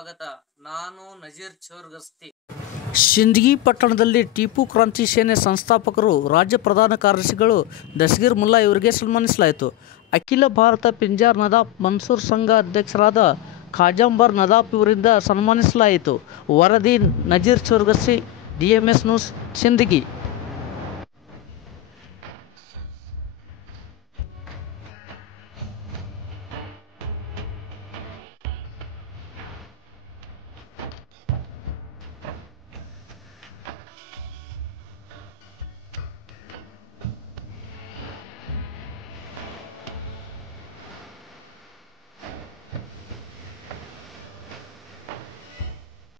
ಸ್ವಾಗತ. ನಾನು ನಜೀರ್ ಚೋರ್ಗಸ್ತಿ. ಸಿಂದಗಿ ಪಟ್ಟಣದಲ್ಲಿ ಟಿಪ್ಪು ಕ್ರಾಂತಿ ಸೇನೆ ಸಂಸ್ಥಾಪಕರು, ರಾಜ್ಯ ಪ್ರಧಾನ ಕಾರ್ಯದರ್ಶಿಗಳು ದಸ್ತಗೀರ್ ಮುಲ್ಲಾ ಇವರಿಗೆ ಸನ್ಮಾನಿಸಲಾಯಿತು. ಅಖಿಲ ಭಾರತ ಪಿಂಜಾರ್ ನದಾಫ್ ಮನ್ಸೂರ್ ಸಂಘ ಅಧ್ಯಕ್ಷರಾದ ಖಾಜಂಬರ್ ನದಾಫ್ ಇವರಿಂದ ಸನ್ಮಾನಿಸಲಾಯಿತು. ವರದಿ ನಜೀರ್ ಚೋರ್ಗಸ್ತಿ, DMS ನ್ಯೂಸ್, ಸಿಂದಗಿ.